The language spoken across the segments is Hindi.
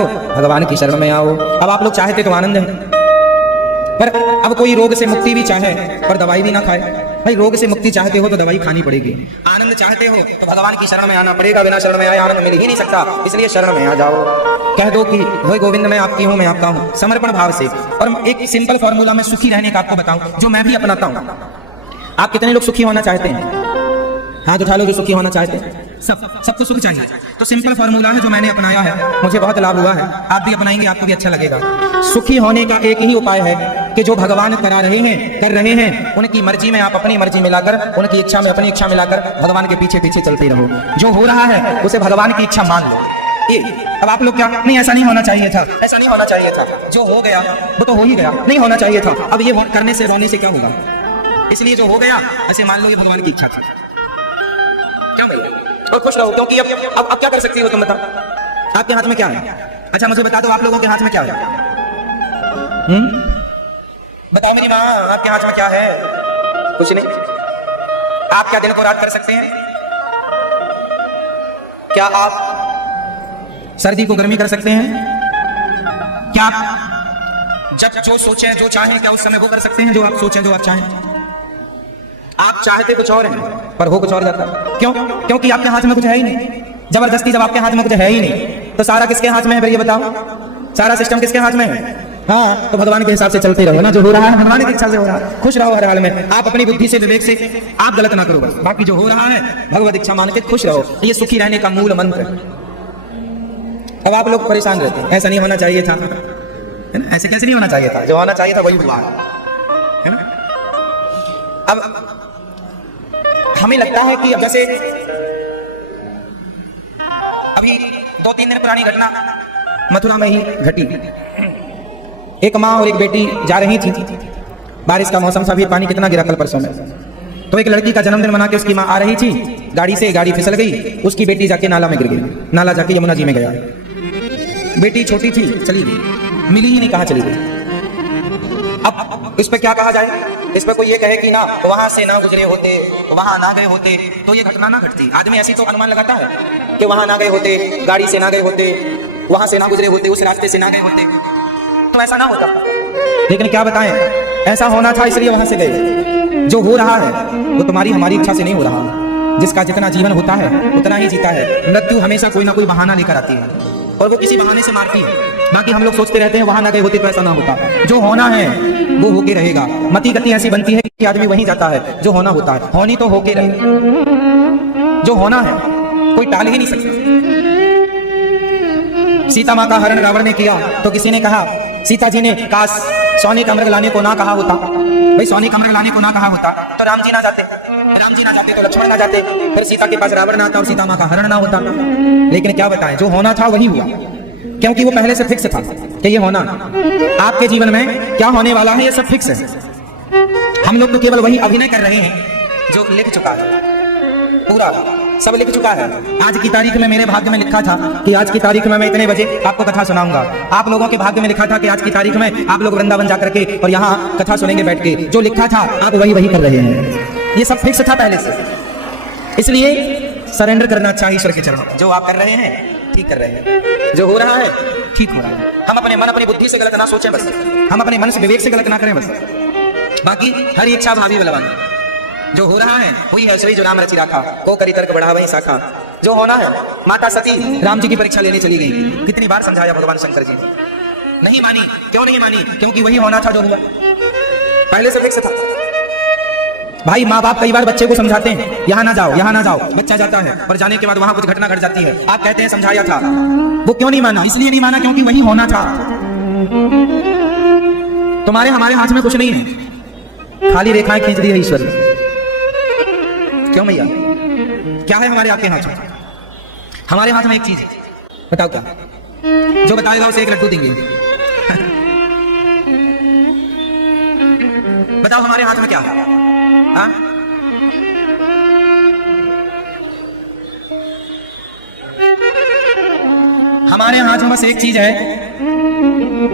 भगवान की शरण में आओ। अब आप लोग चाहते तो आनंद है, पर अब कोई रोग से मुक्ति भी चाहे और दवाई भी ना खाए। भाई रोग से मुक्ति चाहते हो तो दवाई खानी पड़ेगी, आनंद चाहते हो तो भगवान की शरण में आना पड़ेगा। बिना शरण में आए आनंद मिल ही नहीं सकता, इसलिए शरण में आ जाओ। कह दो कि हे गोविंद मैं आपकी हूँ, मैं आपका हूँ, समर्पण भाव से। और एक सिंपल फॉर्मूला मैं सुखी रहने का आपको बताऊं, जो मैं भी अपनाता हूँ। आप कितने लोग सुखी होना चाहते हैं? हाथ उठा लो जो सुखी होना चाहते हैं। सबको सुख चाहिए। तो सिंपल फॉर्मूला है जो मैंने अपनाया है, मुझे बहुत लाभ हुआ है। आप भी अपनाएंगे, आपको भी अच्छा लगेगा। सुखी होने का एक ही उपाय है कि जो भगवान करा रहे हैं, कर रहे हैं, उनकी मर्जी में आप अपनी मर्जी मिलाकर, उनकी इच्छा में अपनी इच्छा मिलाकर भगवान के पीछे पीछे चलते रहो। जो हो रहा है उसे भगवान की इच्छा मान लो। अब आप लोग क्या, नहीं ऐसा नहीं होना चाहिए था, ऐसा नहीं होना चाहिए था, जो हो गया वो तो हो ही गया, नहीं होना चाहिए था। अब ये करने से रोने से क्या होगा? इसलिए जो हो गया ऐसे मान लो ये भगवान की इच्छा थी। क्या भैया? और खुश रहो, क्योंकि अब क्या कर सकती हो तुम? बताओ आपके हाथ में क्या है? अच्छा मुझे बता दो, आप लोगों के हाथ में क्या है? बताओ मेरी माँ, आपके हाथ में क्या है? कुछ नहीं। आप क्या दिन को रात कर सकते हैं? क्या आप सर्दी को गर्मी कर सकते हैं? क्या आप जब जो सोचें जो चाहें, क्या उस समय वो कर सकते हैं जो आप सोचें जो आप चाहें? आप चाहते कुछ और हैं पर हो कुछ और जाता है। क्यों? क्योंकि आपके हाथ में कुछ है ही नहीं। जबरदस्ती जब आपके हाथ में कुछ है ही नहीं तो सारा किसके हाथ में है? फिर ये बताओ, सारा सिस्टम किसके हाथ में है? हाँ, तो भगवान के हिसाब से चलते रहो ना। जो हो रहा है भगवान की इच्छा से हो रहा है, खुश रहो हर हाल में। आप अपनी बुद्धि से, विवेक से आप गलत ना करो बस। बाकी जो हो रहा है भगवत इच्छा मान के खुश रहो, ये सुखी रहने का मूल मंत्र। अब आप लोग परेशान रहते हैं, ऐसा नहीं होना चाहिए था, है ना? ऐसे कैसे नहीं होना चाहिए था? जो होना चाहिए था वही हुआ है ना। अब हमें लगता है कि अब जैसे अभी 2-3 दिन पुरानी घटना मथुरा में ही घटी। एक माँ और एक बेटी जा रही थी, बारिश का मौसम था, भी पानी कितना गिरा कल परसों में। तो एक लड़की का जन्मदिन मना के उसकी माँ आ रही थी, गाड़ी से गाड़ी फिसल गई, उसकी बेटी जाके नाला में गिर गई, नाला जाके यमुना जी में गया। बेटी छोटी थी, चली गई, मिली ही नहीं, कहाँ चली गई। अब इस पे क्या कहा जाए? इस पे कोई ये कहे कि ना वहां से ना गुजरे होते, वहां ना गए होते तो ये घटना ना घटती। आदमी ऐसी तो अनुमान लगाता है कि वहां ना गए होते, गाड़ी से ना गए होते, वहां से ना गुजरे होते, उस रास्ते से ना गए होते तो ऐसा ना होता। लेकिन क्या बताएं, ऐसा होना था इसलिए वहां से गए। जो हो रहा है वो तुम्हारी हमारी इच्छा से नहीं हो रहा। जिसका जितना जीवन होता है उतना ही जीता है। मृत्यु हमेशा कोई ना कोई बहाना लेकर आती है और वो किसी बहाने से मारती है। बाकी हम लोग सोचते रहते हैं वहां ना गए होते तो ऐसा ना होता। जो होना है वो होके रहेगा। मति गति ऐसी बनती है कि आदमी वहीं जाता है जो होना होता है। होनी तो होके रहे, जो होना है कोई टाल ही नहीं सकता। सीता माँ का हरण रावण ने किया तो किसी ने कहा, सीता जी ने काश सोने का मृग लाने को ना कहा होता। भाई सोने का मृग लाने को ना कहा होता तो राम जी ना जाते, राम जी ना जाते तो लक्ष्मण ना जाते, फिर सीता के पास रावण ना आता और सीता माँ का हरण ना होता। लेकिन क्या बताएं, जो होना था वही हुआ, क्योंकि वो पहले से फिक्स था कि ये होना। आपके जीवन में क्या होने वाला है ये सब फिक्स है। हम लोग तो केवल वही अभिनय कर रहे हैं जो लिख चुका है, पूरा सब लिख चुका है। आज की तारीख में मेरे भाग्य में लिखा था कि आज की तारीख में मैं इतने बजे आपको कथा सुनाऊंगा। आप लोगों के भाग्य में लिखा था कि आज की तारीख में आप लोग वृंदावन जाकर के और यहाँ कथा सुनेंगे बैठ के। जो लिखा था आप वही कर रहे हैं। ये सब फिक्स था पहले से, इसलिए सरेंडर करना चाहिए ईश्वर के चरणों। जो आप कर रहे हैं ठीक कर रहे हैं, जो हो रहा है ठीक हो रहा है। हम अपने मन अपनी बुद्धि से गलत ना सोचें बस, हम अपने मन से विवेक से गलत ना करें बस। बाकी हर इच्छा भावी बलवान। जो हो रहा है वही है सही जो राम रचि राखा, को करी तर्क बढ़ा वही शाखा। जो होना है, माता सती राम जी की परीक्षा लेने चली गई, कितनी बार समझाया भगवान शंकर जी ने, नहीं मानी। क्यों नहीं मानी? क्योंकि वही होना था जो हुआ, पहले से फिक्स था। भाई माँ बाप कई बार बच्चे को समझाते हैं यहाँ ना जाओ, यहाँ ना जाओ, बच्चा जाता है और जाने के बाद वहां कुछ घटना घट जाती है। आप कहते हैं समझाया था, वो क्यों नहीं माना? इसलिए नहीं माना क्योंकि वही होना था। तुम्हारे हमारे हाथ में कुछ नहीं है, खाली रेखाएं खींच दी है ईश्वर ने। क्यों भैया? क्या है हमारे आपके हाथ में? हमारे हाथ में एक चीज है, बताओ क्या? जो बताएगा उसे एक लड्डू देंगे। बताओ हमारे हाथ में क्या है? हाँ? हमारे हाथ में बस एक चीज है,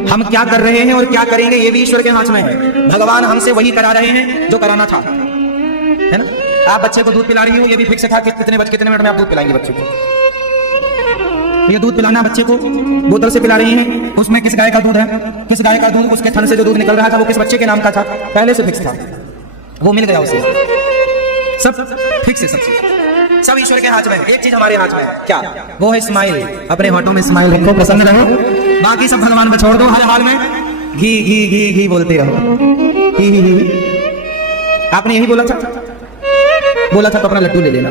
हम क्या कर रहे हैं और क्या करेंगे ये भी ईश्वर के हाथ में है। भगवान हमसे वही करा रहे हैं जो कराना था, है ना? आप बच्चे को दूध पिला रही हो, ये भी फिक्स था कि कितने मिनट में आप दूध पिलाएंगे बच्चे को। ये दूध पिलाना बच्चे को बोतल से पिला रही हैं, उसमें किस गाय का दूध है, किस गाय का दूध, उसके थन से जो दूध निकल रहा था वो किस बच्चे के नाम का था, पहले से फिक्स था, वो मिल गया उसे, सब फिक्स है, सब ईश्वर के हाथ में। एक चीज हमारे हाथ में है, क्या? वो है स्माइल। अपने होठों में स्माइल रखो, प्रसन्न रहो, बाकी सब भगवान पे छोड़ दो। हर हाल में घी घी घी घी बोलते रहो, घी घी घी। आपने यही बोला था तो अपना लड्डू ले लेना।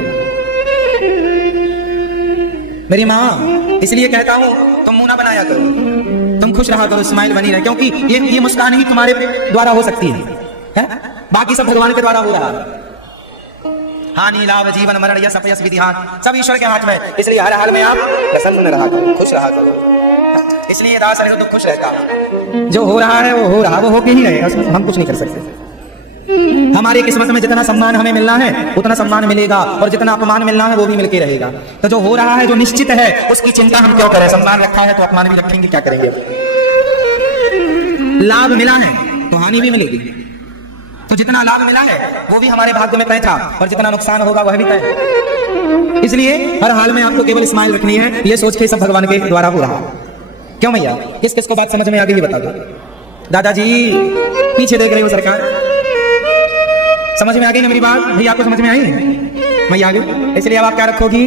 मेरी माँ, इसलिए कहता हूँ तुम मुंह ना बनाया करो, तुम खुश रहा करो, स्माइल बनी रहे, क्योंकि ये मुस्कान ही तुम्हारे द्वारा हो सकती है? बाकी सब भगवान के द्वारा हो रहा है। हानि लाभ जीवन मरण यश अपयश विधिहान सब ईश्वर के हाथ में, इसलिए हर हाल में आप प्रसन्न रहा करो, खुश रहा करो। इसलिए दास रहे तो खुश रहता है। जो हो रहा है वो हो रहा, वो होके ही रहेगा, उसमें हम कुछ नहीं कर सकते। हमारी किस्मत में जितना सम्मान हमें मिलना है उतना सम्मान मिलेगा, और जितना अपमान मिलना है वो भी मिलके रहेगा। तो जो हो रहा है, जो निश्चित है, उसकी चिंता हम क्यों करें? सम्मान रखा है तो अपमान भी रखेंगे, क्या करेंगे? लाभ मिला है तो हानि भी मिलेगी, तो जितना लाभ मिला है वो भी हमारे भाग्य में तय था, और जितना नुकसान होगा वह भी तय है। इसलिए हर हाल में आपको केवल स्माइल रखनी है, ये सोच के सब भगवान के द्वारा हो रहा। क्यों भैया, किस किस को बात समझ में आ गई ये बता दो। दादाजी पीछे देख रहे हो सरकार, समझ में आ गई ना मेरी बात? भैया आपको समझ में आई? मैं आ गई। इसलिए अब आप क्या रखोगी?